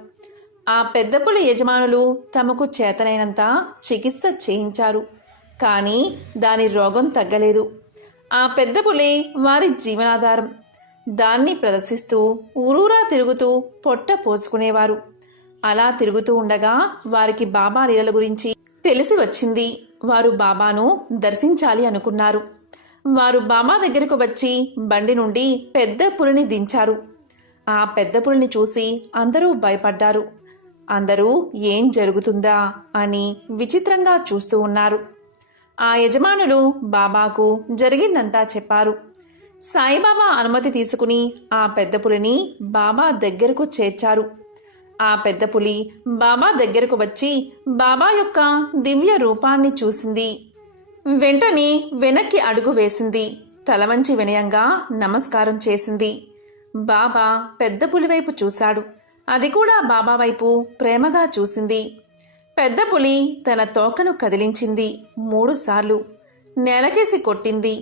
ఆ పెద్ద పులి యజమానులు తమకు చేతనైనంత చికిత్స చేయించారు. కానీ దాని రోగం తగ్గలేదు. ఆ పెద్ద పులి వారి జీవనాధారం. దాన్ని ప్రదర్శిస్తూ ఊరూరా తిరుగుతూ పొట్ట పోసుకునేవారు. అలా తిరుగుతూ ఉండగా వారికి బాబా లీలల గురించి తెలిసి వచ్చింది. వారు బాబాను దర్శించాలి అనుకున్నారు. వారు బాబా దగ్గరకు వచ్చి బండి నుండి పెద్ద పులిని దించారు. ఆ పెద్ద పులిని చూసి అందరూ భయపడ్డారు. అందరూ ఏం జరుగుతుందా అని విచిత్రంగా చూస్తూ ఉన్నారు. ఆ యజమానులు బాబాకు జరిగిందంతా చెప్పారు. సాయిబాబా అనుమతి తీసుకుని ఆ పెద్ద పులిని బాబా దగ్గరకు చేర్చారు. ఆ పెద్ద పులి బాబా దగ్గరకు వచ్చి బాబా యొక్క దివ్య రూపాన్ని చూసింది. వెంటనే వెనక్కి అడుగు వేసింది. తల వంచి వినయంగా నమస్కారం చేసింది. బాబా పెద్ద పులి వైపు చూశాడు. అది కూడా బాబా వైపు ప్రేమగా చూసింది. పెద్ద పులి తన తోకను కదిలించింది. 3 సార్లు నేలకేసి కొట్టింది.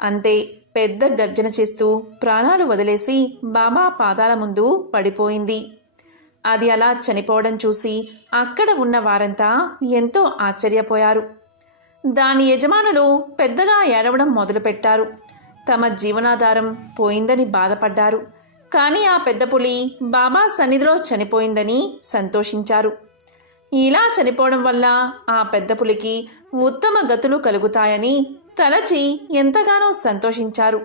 అంతే, పెద్ద గర్జన చేస్తూ ప్రాణాలు వదిలేసి బాబా పాదాల ముందు పడిపోయింది. అది అలా చనిపోవడం చూసి అక్కడ ఉన్న వారంతా ఎంతో ఆశ్చర్యపోయారు. దాని యజమానులు పెద్దగా ఏడవడం మొదలుపెట్టారు. తమ జీవనాధారం పోయిందని బాధపడ్డారు. కానీ ఆ పెద్ద పులి బాబా సన్నిధిలో చనిపోయిందని సంతోషించారు. ఇలా చనిపోవడం వల్ల ఆ పెద్ద పులికి ఉత్తమ గతులు కలుగుతాయని తలచి ఎంతగానో సంతోషించారు.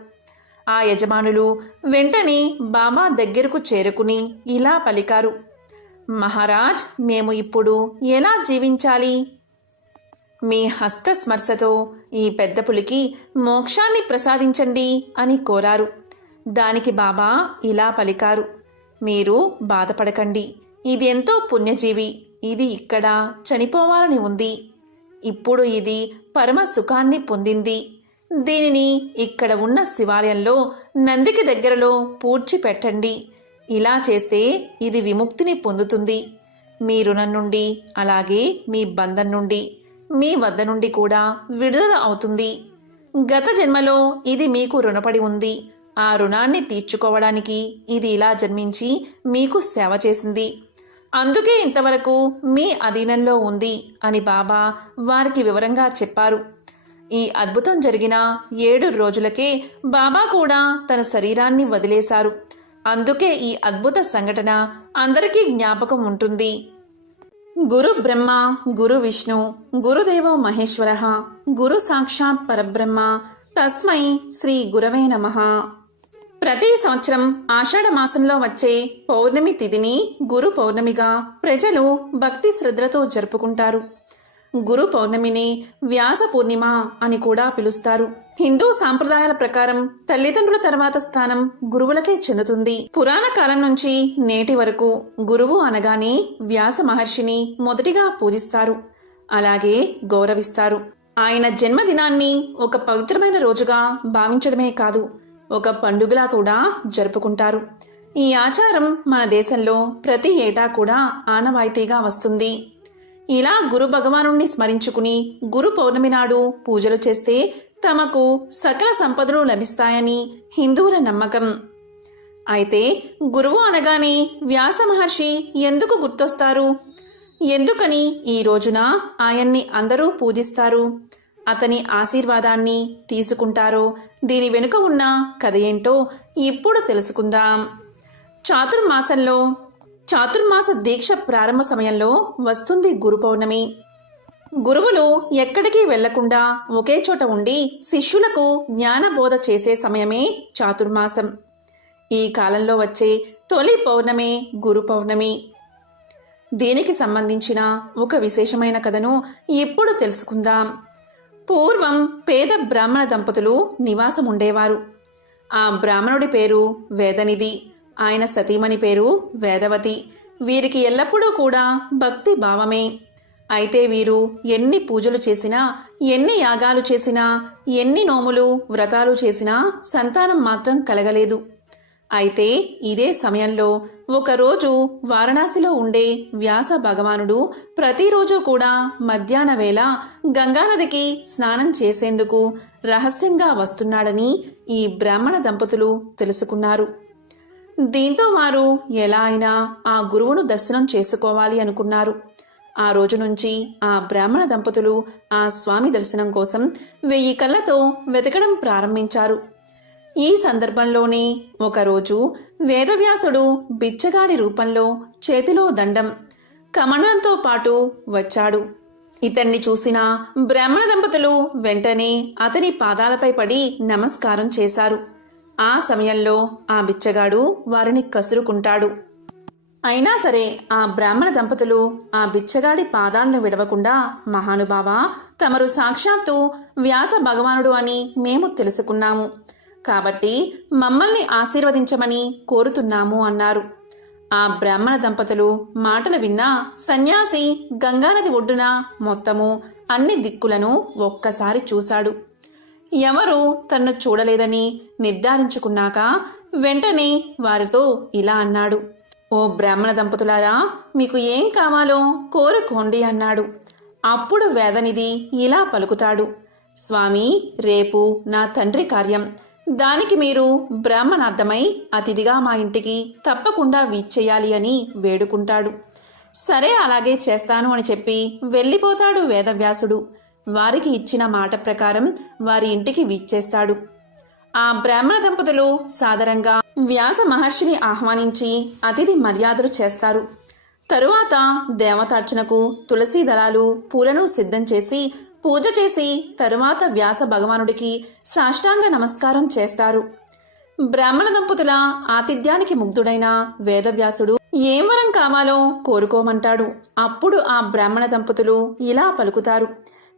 ఆ యజమానులు వెంటనే బాబా దగ్గరకు చేరుకుని ఇలా పలికారు, మహారాజ్, మేము ఇప్పుడు ఎలా జీవించాలి? మీ హస్తస్మర్శతో ఈ పెద్ద పులికి మోక్షాన్ని ప్రసాదించండి అని కోరారు. దానికి బాబా ఇలా పలికారు, మీరు బాధపడకండి, ఇది ఎంతో పుణ్యజీవి. ఇది ఇక్కడ చనిపోవాలని ఉంది. ఇప్పుడు ఇది పరమ సుఖాన్ని పొందింది. దీనిని ఇక్కడ ఉన్న శివాలయంలో నందికి దగ్గరలో పూడ్చిపెట్టండి. ఇలా చేస్తే ఇది విముక్తిని పొందుతుంది. మీ రుణం నుండి, అలాగే మీ బంధం నుండి, మీ వద్ద నుండి కూడా విడుదల అవుతుంది. గత జన్మలో ఇది మీకు రుణపడి ఉంది. ఆ రుణాన్ని తీర్చుకోవడానికి ఇది ఇలా జన్మించి మీకు సేవ చేసింది. అందుకే ఇంతవరకు మీ అధీనంలో ఉంది అని బాబా వారికి వివరంగా చెప్పారు. ఈ అద్భుతం జరిగిన 7 రోజులకే బాబా కూడా తన శరీరాన్ని వదిలేశారు. అందుకే ఈ అద్భుత సంఘటన అందరికీ జ్ఞాపకం ఉంటుంది. గురు బ్రహ్మ, గురు విష్ణు, గురుదేవో మహేశ్వర, గురు సాక్షాత్ పరబ్రహ్మ, తస్మై శ్రీ గురవే నమః. ప్రతి సంవత్సరం ఆషాఢ మాసంలో వచ్చే పౌర్ణమి తిథిని గురు పౌర్ణమిగా ప్రజలు భక్తి శ్రద్ధలతో జరుపుకుంటారు. గురు పౌర్ణమిని వ్యాస పూర్ణిమ అని కూడా పిలుస్తారు. హిందూ సాంప్రదాయాల ప్రకారం తల్లిదండ్రుల తర్వాత స్థానం గురువులకే చెందుతుంది. పురాణ కాలం నుంచి నేటి వరకు గురువు అనగానే వ్యాస మహర్షిని మొదటిగా పూజిస్తారు, అలాగే గౌరవిస్తారు. ఆయన జన్మదినాన్ని ఒక పవిత్రమైన రోజుగా భావించడమే కాదు, ఒక పండుగలా కూడా జరుపుకుంటారు. ఈ ఆచారం మన దేశంలో ప్రతి ఏటా కూడా ఆనవాయితీగా వస్తుంది. ఇలా గురు భగవానుణ్ణి స్మరించుకుని గురు పౌర్ణమి నాడు పూజలు చేస్తే తమకు సకల సంపదలు లభిస్తాయని హిందువుల నమ్మకం. అయితే గురువు అనగానే వ్యాస మహర్షి ఎందుకు గుర్తొస్తారు? ఎందుకని ఈ రోజున ఆయన్ని అందరూ పూజిస్తారు, అతని ఆశీర్వాదాన్ని తీసుకుంటారో, దీని వెనుక ఉన్న కథ ఏంటో ఇప్పుడు తెలుసుకుందాం. చాతుర్మాస దీక్ష ప్రారంభ సమయంలో వస్తుంది గురు పౌర్ణమి. గురువులు ఎక్కడికి వెళ్లకుండా ఒకే చోట ఉండి శిష్యులకు జ్ఞానబోధ చేసే సమయమే చాతుర్మాసం. ఈ కాలంలో వచ్చే తొలి పౌర్ణమే గురు పౌర్ణమి. దీనికి సంబంధించిన ఒక విశేషమైన కథను ఇప్పుడు తెలుసుకుందాం. పూర్వం పేద బ్రాహ్మణ దంపతులు నివాసం ఉండేవారు. ఆ బ్రాహ్మణుడి పేరు వేదనిధి, ఆయన సతీమణి పేరు వేదవతి. వీరికి ఎల్లప్పుడూ కూడా భక్తి భావమే. అయితే వీరు ఎన్ని పూజలు చేసినా, ఎన్ని యాగాలు చేసినా, ఎన్ని నోములు వ్రతాలు చేసినా సంతానం మాత్రం కలగలేదు. అయితే ఇదే సమయంలో ఒకరోజు వారణాసిలో ఉండే వ్యాస భగవానుడు ప్రతిరోజు కూడా మధ్యాహ్న వేళ గంగానదికి స్నానం చేసేందుకు రహస్యంగా వస్తున్నాడని ఈ బ్రాహ్మణ దంపతులు తెలుసుకున్నారు. దీంతో వారు ఎలా అయినా ఆ గురువును దర్శనం చేసుకోవాలి అనుకున్నారు. ఆ రోజు నుంచి ఆ బ్రాహ్మణ దంపతులు ఆ స్వామి దర్శనం కోసం 1000 కళ్ళతో వెతకడం ప్రారంభించారు. ఈ సందర్భంలోనే ఒకరోజు వేదవ్యాసుడు బిచ్చగాడి రూపంలో చేతిలో దండం, కమండలంతో పాటు వచ్చాడు. ఇతన్ని చూసిన బ్రాహ్మణ దంపతులు వెంటనే అతని పాదాలపై పడి నమస్కారం చేశారు. ఆ సమయంలో ఆ బిచ్చగాడు వారిని కసురుకుంటాడు. అయినా సరే ఆ బ్రాహ్మణ దంపతులు ఆ బిచ్చగాడి పాదాలను విడవకుండా, మహానుభావ, తమరు సాక్షాత్తు వ్యాస భగవానుడు అని మేము తెలుసుకున్నాము, కాబట్టి మమ్మల్ని ఆశీర్వదించమని కోరుతున్నాము అన్నారు. ఆ బ్రాహ్మణ దంపతులు మాటలు విన్న సన్యాసి గంగానది ఒడ్డున మొత్తము అన్ని దిక్కులను ఒక్కసారి చూశాడు. ఎవరు తన్ను చూడలేదని నిర్ధారించుకున్నాక వెంటనే వారితో ఇలా అన్నాడు. ఓ బ్రాహ్మణ దంపతులారా, మీకు ఏం కావాలో కోరుకోండి అన్నాడు. అప్పుడు వేదనిధి ఇలా పలుకుతాడు. స్వామి, రేపు నా తండ్రి కార్యం, దానికి మీరు బ్రాహ్మణార్థమై అతిథిగా మా ఇంటికి తప్పకుండా విచ్చేయాలి అని వేడుకుంటాడు. సరే, అలాగే చేస్తాను అని చెప్పి వెళ్ళిపోతాడు వేదవ్యాసుడు. వారికి ఇచ్చిన మాట ప్రకారం వారి ఇంటికి విచ్చేస్తాడు. ఆ బ్రాహ్మణ దంపతులు సాదరంగా వ్యాస మహర్షిని ఆహ్వానించి అతిథి మర్యాదలు చేస్తారు. తరువాత దేవతార్చనకు తులసి దళాలు, పూలను సిద్ధం చేసి పూజ చేసి తరువాత వ్యాస భగవానుడికి సాష్టాంగ నమస్కారం చేస్తారు. బ్రాహ్మణ దంపతుల ఆతిథ్యానికి ముగ్ధుడైన వేదవ్యాసుడు ఏం వరం కావాలో కోరుకోమంటాడు. అప్పుడు ఆ బ్రాహ్మణ దంపతులు ఇలా పలుకుతారు.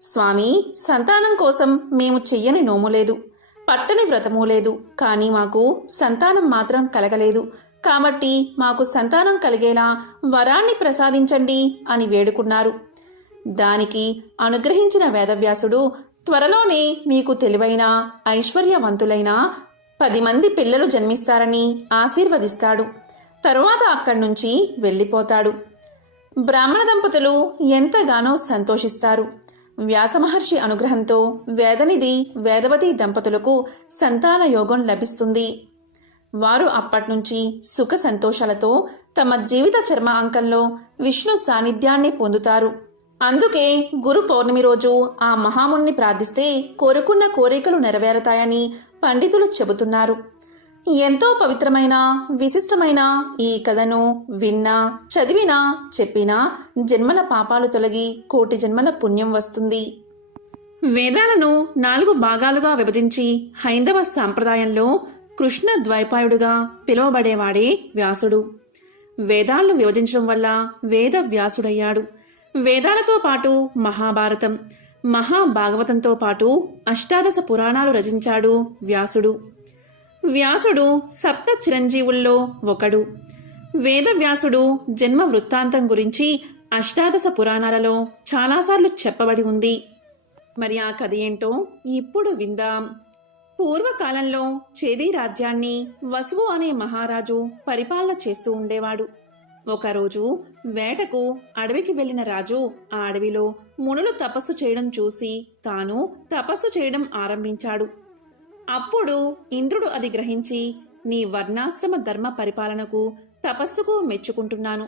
స్వామి, సంతానం కోసం మేము చెయ్యని నోము లేదు, పట్టని వ్రతమూ లేదు, కానీ మాకు సంతానం మాత్రం కలగలేదు, కాబట్టి మాకు సంతానం కలిగేలా వరాన్ని ప్రసాదించండి అని వేడుకున్నారు. దానికి అనుగ్రహించిన వేదవ్యాసుడు త్వరలోనే మీకు తెలివైన ఐశ్వర్యవంతులైన 10 మంది పిల్లలు జన్మిస్తారని ఆశీర్వదిస్తాడు. తరువాత అక్కడి నుంచి వెళ్ళిపోతాడు. బ్రాహ్మణ దంపతులు ఎంతగానో సంతోషిస్తారు. వ్యాసమహర్షి అనుగ్రహంతో వేదనిధి, వేదవతి దంపతులకు సంతాన యోగం లభిస్తుంది. వారు అప్పట్నుంచి సుఖ సంతోషాలతో తమ జీవిత చర్మ అంకంలో విష్ణు సాన్నిధ్యాన్ని పొందుతారు. అందుకే గురు పౌర్ణమి రోజు ఆ మహాముని ప్రార్థిస్తే కోరుకున్న కోరికలు నెరవేరుతాయని పండితులు చెబుతున్నారు. ఎంతో పవిత్రమైన, విశిష్టమైన ఈ కథను విన్నా, చదివినా, చెప్పినా జన్మల పాపాలు తొలగి కోటి జన్మల పుణ్యం వస్తుంది. వేదాలను 4 భాగాలుగా విభజించి హైందవ సాంప్రదాయంలో కృష్ణ ద్వైపాయుడుగా పిలువబడేవాడే వ్యాసుడు. వేదాలను విభజించడం వల్ల వేద వ్యాసుడయ్యాడు. వేదాలతో పాటు మహాభారతం, మహాభాగవతంతో పాటు అష్టాదశ పురాణాలు రచించాడు వ్యాసుడు. వ్యాసుడు సప్త చిరంజీవుల్లో ఒకడు. వేదవ్యాసుడు జన్మ వృత్తాంతం గురించి అష్టాదశ పురాణాలలో చాలాసార్లు చెప్పబడి ఉంది. మరి ఆ కథ ఏంటో ఇప్పుడు విందాం. పూర్వకాలంలో చేది రాజ్యాన్ని వసువు అనే మహారాజు పరిపాలన చేస్తూ ఉండేవాడు. ఒకరోజు వేటకు అడవికి వెళ్లిన రాజు ఆ అడవిలో మునులు తపస్సు చేయడం చూసి తాను తపస్సు చేయడం ఆరంభించాడు. అప్పుడు ఇంద్రుడు అది గ్రహించి, నీ వర్ణాశ్రమ ధర్మ పరిపాలనకు తపస్సుకు మెచ్చుకుంటున్నాను.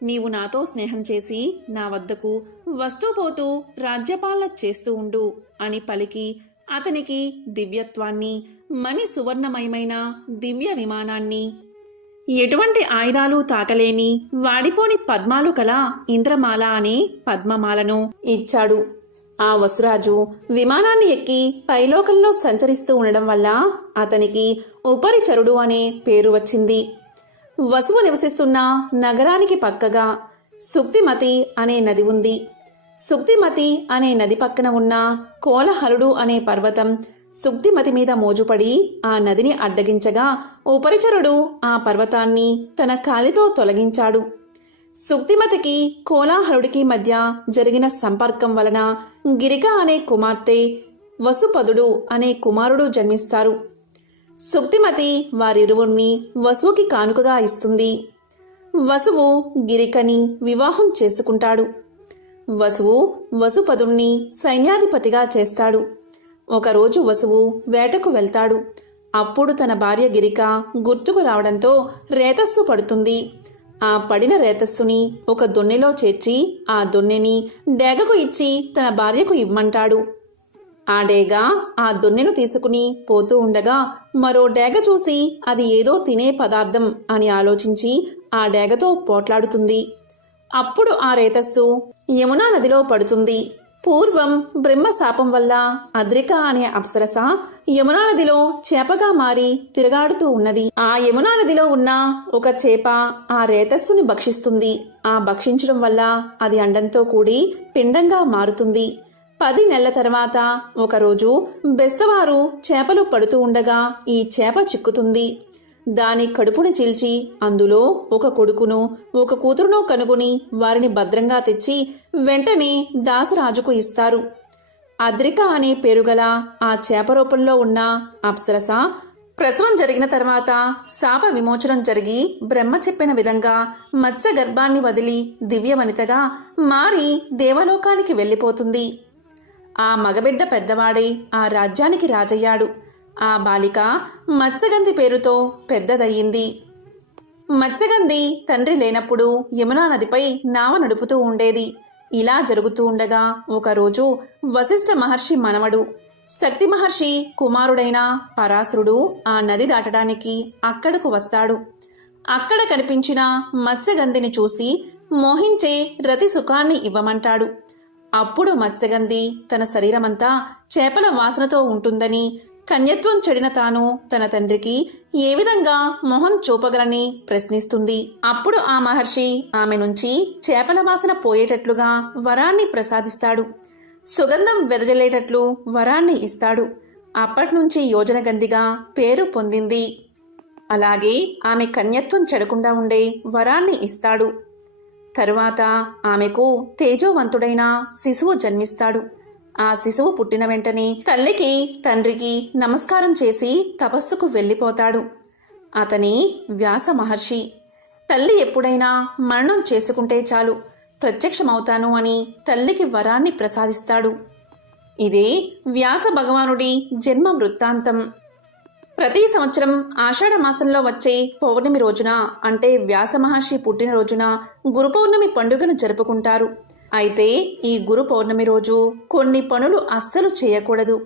నీవు నాతో స్నేహం చేసి నా వద్దకు వస్తూ పోతూ రాజ్యపాలన చేస్తూ ఉండు అని పలికి అతనికి దివ్యత్వాన్ని, మణి సువర్ణమయమైన దివ్య విమానాన్ని, ఎటువంటి ఆయుధాలు తాకలేని వాడిపోని పద్మాలు కల ఇంద్రమాల అనే పద్మమాలను ఇచ్చాడు. ఆ వసురాజు విమానాన్ని ఎక్కి పైలోకంలో సంచరిస్తూ ఉండడం వల్ల అతనికి ఉపరిచరుడు అనే పేరు వచ్చింది. వసువు నివసిస్తున్న నగరానికి పక్కగా సుక్తిమతి అనే నది ఉంది. సుక్తిమతి అనే నది పక్కన ఉన్న కోలహలుడు అనే పర్వతం సుక్తిమతి మీద మోజుపడి ఆ నదిని అడ్డగించగా ఉపరిచరుడు ఆ పర్వతాన్ని తన కాలితో తొలగించాడు. సుక్తిమతికి కోలాహలుడికి మధ్య జరిగిన సంపర్కం వలన గిరిక అనే కుమార్తె, వసుపదుడు అనే కుమారుడు జన్మిస్తారు. సుక్తిమతి వారిరువుర్ని వసువుకి కానుకగా ఇస్తుంది. వసువు గిరికని వివాహం చేసుకుంటాడు. వసువు వసుపదుణ్ణి సైన్యాధిపతిగా చేస్తాడు. ఒకరోజు వసువు వేటకు వెళ్తాడు. అప్పుడు తన భార్య గిరిక గుర్తుకు రావడంతో రేతస్సు పడుతుంది. ఆ పడిన రేతస్సుని ఒక దొన్నెలో చేర్చి ఆ దొన్నెని డేగకు ఇచ్చి తన భార్యకు ఇమ్మంటాడు. ఆ డేగ ఆ దొన్నెను తీసుకుని పోతూ ఉండగా మరో డేగ చూసి అది ఏదో తినే పదార్థం అని ఆలోచించి ఆ డేగతో పోట్లాడుతుంది. అప్పుడు ఆ రేతస్సు యమునా నదిలో పడుతుంది. పూర్వం బ్రహ్మ శాపం వల్ల అద్రిక అనే అప్సరస యమునా నదిలో చేపగా మారి తిరగాడుతూ ఉన్నది. ఆ యమునా నదిలో ఉన్న ఒక చేప ఆ రేతస్సుని భక్షిస్తుంది. ఆ భక్షించడం వల్ల అది అండంతో కూడి పిండంగా మారుతుంది. 10 నెలల తర్వాత ఒకరోజు బెస్తవారు చేపలు పడుతూ ఉండగా ఈ చేప చిక్కుతుంది. దాని కడుపుని చీల్చి అందులో ఒక కొడుకును ఒక కూతురును కనుగొని వారిని భద్రంగా తెచ్చి వెంటనే దాసరాజుకు ఇస్తారు. అద్రిక అనే పేరుగల ఆ చేప రూపంలో ఉన్న అప్సరస ప్రసవం జరిగిన తర్వాత శాప విమోచనం జరిగి బ్రహ్మ చెప్పిన విధంగా మత్స్య గర్భాన్ని వదిలి దివ్యవనితగా మారి దేవలోకానికి వెళ్ళిపోతుంది. ఆ మగబిడ్డ పెద్దవాడై ఆ రాజ్యానికి రాజయ్యాడు. ఆ బాలిక మత్స్యగంధి పేరుతో పెద్దదయ్యింది. మత్స్యగంధి తండ్రి లేనప్పుడు యమునా నదిపై నావ నడుపుతూ ఉండేది. ఇలా జరుగుతూ ఉండగా ఒకరోజు వశిష్ఠ మహర్షి మనవడు, శక్తి మహర్షి కుమారుడైన పరాశరుడు ఆ నది దాటడానికి అక్కడకు వస్తాడు. అక్కడ కనిపించిన మత్స్యగంధిని చూసి మోహించే రతి సుఖాన్ని ఇవ్వమంటాడు. అప్పుడు మత్స్యగంధి తన శరీరమంతా చేపల వాసనతో ఉంటుందని, కన్యత్వం చెడిన తాను తన తండ్రికి ఏ విధంగా మొహం చూపగలని ప్రశ్నిస్తుంది. అప్పుడు ఆ మహర్షి ఆమె నుంచి చేపల వాసన పోయేటట్లుగా వరాన్ని ప్రసాదిస్తాడు. సుగంధం వెదజల్లేటట్లు వరాన్ని ఇస్తాడు. అప్పట్నుంచి యోజనగంధిగా పేరు పొందింది. అలాగే ఆమె కన్యత్వం చెడకుండా ఉండే వరాన్ని ఇస్తాడు. తరువాత ఆమెకు తేజోవంతుడైన శిశువు జన్మిస్తాడు. ఆ శిశువు పుట్టిన వెంటనే తల్లికి తండ్రికి నమస్కారం చేసి తపస్సుకు వెళ్ళిపోతాడు. అతని వ్యాస మహర్షి. తల్లి ఎప్పుడైనా మరణం చేసుకుంటే చాలు ప్రత్యక్షమవుతాను అని తల్లికి వరాన్ని ప్రసాదిస్తాడు. ఇదే వ్యాస భగవానుడి జన్మ వృత్తాంతం. ప్రతి సంవత్సరం ఆషాఢ మాసంలో వచ్చే పౌర్ణమి రోజున, అంటే వ్యాస మహర్షి పుట్టినరోజున గురు పౌర్ణమి పండుగను జరుపుకుంటారు. అయితే ఈ గురు పౌర్ణమి రోజు కొన్ని పనులు అస్సలు చేయకూడదు.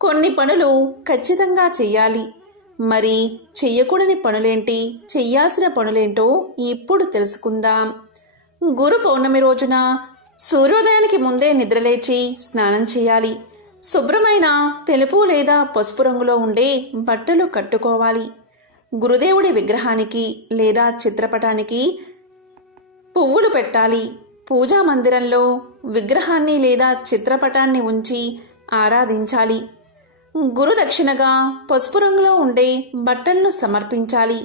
కొన్ని పనులు ఖచ్చితంగా చెయ్యాలి. మరి చెయ్యకూడని పనులేంటి, చెయ్యాల్సిన పనులేంటో ఇప్పుడు తెలుసుకుందాం. గురు పౌర్ణమి రోజున సూర్యోదయానికి ముందే నిద్రలేచి స్నానం చేయాలి. శుభ్రమైన తెలుపు లేదా పసుపు రంగులో ఉండే బట్టలు కట్టుకోవాలి. గురుదేవుడి విగ్రహానికి లేదా చిత్రపటానికి పువ్వులు పెట్టాలి. పూజా మందిరంలో విగ్రహాన్ని లేదా చిత్రపటాన్ని ఉంచి ఆరాధించాలి. గురుదక్షిణగా పసుపు రంగులో ఉండే బట్టలను సమర్పించాలి.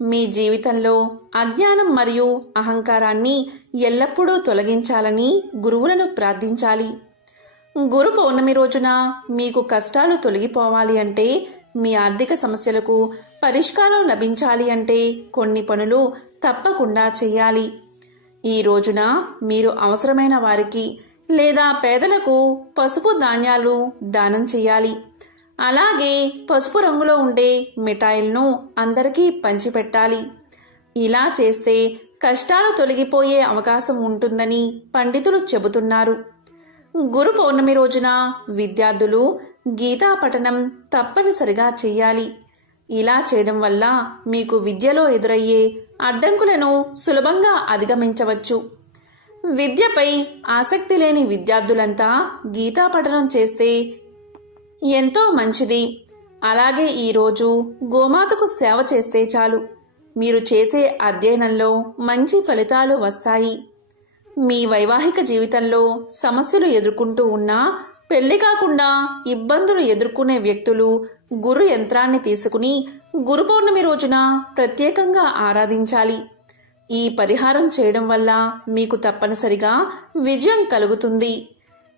మీ జీవితంలో అజ్ఞానం మరియు అహంకారాన్ని ఎల్లప్పుడూ తొలగించాలని గురువులను ప్రార్థించాలి. గురు పౌర్ణమి రోజున మీకు కష్టాలు తొలగిపోవాలి అంటే, మీ ఆర్థిక సమస్యలకు పరిష్కారం లభించాలి అంటే కొన్ని పనులు తప్పకుండా చేయాలి. ఈ రోజున మీరు అవసరమైన వారికి లేదా పేదలకు పసుపు ధాన్యాలు దానం చేయాలి. అలాగే పసుపు రంగులో ఉండే మిఠాయిలను అందరికీ పంచిపెట్టాలి. ఇలా చేస్తే కష్టాలు తొలగిపోయే అవకాశం ఉంటుందని పండితులు చెబుతున్నారు. గురు పౌర్ణమి రోజున విద్యార్థులు గీతా పఠనం తప్పనిసరిగా చేయాలి. ఇలా చేయడం వల్ల మీకు విద్యలో ఎదురయ్యే అడ్డంకులను సులభంగా అధిగమించవచ్చు. విద్యపై ఆసక్తి లేని విద్యార్థులంతా గీతా పఠనం చేస్తే ఎంతో మంచిది. అలాగే ఈరోజు గోమాతకు సేవ చేస్తే చాలు, మీరు చేసే అధ్యయనంలో మంచి ఫలితాలు వస్తాయి. మీ వైవాహిక జీవితంలో సమస్యలు ఎదుర్కొంటూ ఉన్నా, పెళ్లి కాకుండా ఇబ్బందులు ఎదుర్కొనే వ్యక్తులు గురు యంత్రాన్ని తీసుకుని గురు పౌర్ణమి రోజున ప్రత్యేకంగా ఆరాధించాలి. ఈ పరిహారం చేయడం వల్ల మీకు తప్పనిసరిగా విజయం కలుగుతుంది.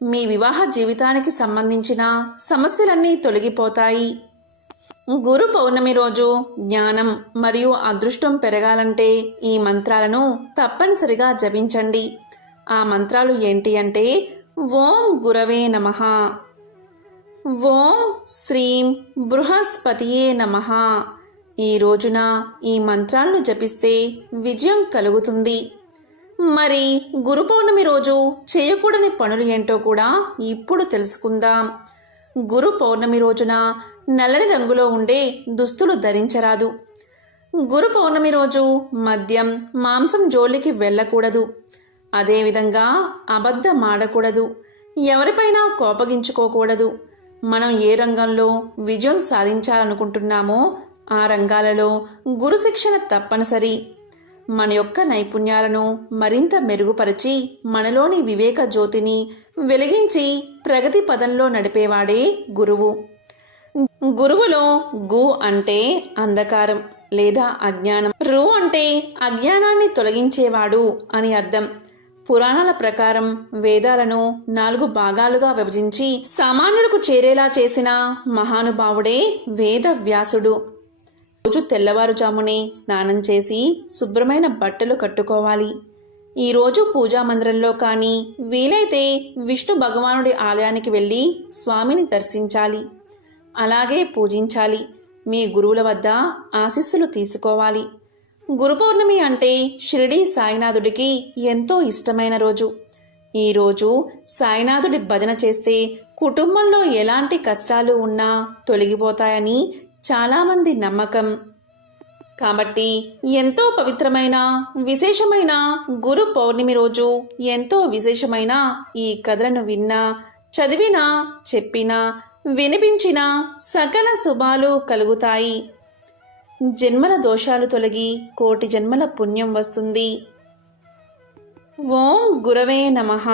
మీ వివాహ జీవితానికి సంబంధించిన సమస్యలన్నీ తొలగిపోతాయి. గురు పౌర్ణమి రోజు జ్ఞానం మరియు అదృష్టం పెరగాలంటే ఈ మంత్రాలను తప్పనిసరిగా జపించండి. ఆ మంత్రాలు ఏంటి అంటే, ఓం గురవే నమః, ఓం శ్రీం బృహస్పతియే నమః. ఈ రోజున ఈ మంత్రాలను జపిస్తే విజయం కలుగుతుంది. మరి గురు పౌర్ణమి రోజు చేయకూడని పనులు ఏంటో కూడా ఇప్పుడు తెలుసుకుందాం. గురు పౌర్ణమి రోజున నల్లని రంగులో ఉండే దుస్తులు ధరించరాదు. గురు పౌర్ణమి రోజు మద్యం, మాంసం జోలికి వెళ్ళకూడదు. అదేవిధంగా అబద్ధమాడకూడదు. ఎవరిపైనా కోపగించుకోకూడదు. మనం ఏ రంగంలో విజయం సాధించాలనుకుంటున్నామో ఆ రంగాలలో గురు శిక్షణ తప్పనిసరి. మన యొక్క నైపుణ్యాలను మరింత మెరుగుపరిచి మనలోని వివేక జ్యోతిని వెలిగించి ప్రగతి పదంలో నడిపేవాడే గురువు. గురువులో గు అంటే అంధకారం లేదా అజ్ఞానం, రు అంటే అజ్ఞానాన్ని తొలగించేవాడు అని అర్థం. పురాణాల ప్రకారం వేదాలను 4 భాగాలుగా విభజించి సామాన్యులకు చేరేలా చేసిన మహానుభావుడే వేద వ్యాసుడు. రోజు తెల్లవారుజామునే స్నానం చేసి శుభ్రమైన బట్టలు కట్టుకోవాలి. ఈరోజు పూజా మందిరంలో కానీ వీలైతే విష్ణు భగవానుడి ఆలయానికి వెళ్ళి స్వామిని దర్శించాలి. అలాగే పూజించాలి. మీ గురువుల వద్ద ఆశీస్సులు తీసుకోవాలి. గురు పౌర్ణమి అంటే షిరిడీ సాయినాథుడికి ఎంతో ఇష్టమైన రోజు. ఈరోజు సాయినాథుడి భజన చేస్తే కుటుంబంలో ఎలాంటి కష్టాలు ఉన్నా తొలగిపోతాయని చాలామంది నమ్మకం. కాబట్టి ఎంతో పవిత్రమైన విశేషమైన గురు పౌర్ణమి రోజు ఎంతో విశేషమైన ఈ కథలను విన్నా, చదివినా, చెప్పినా, వినిపించినా సకల శుభాలు కలుగుతాయి. జన్మల దోషాలు తొలగి కోటి జన్మల పుణ్యం వస్తుంది. ఓం గురవే నమః.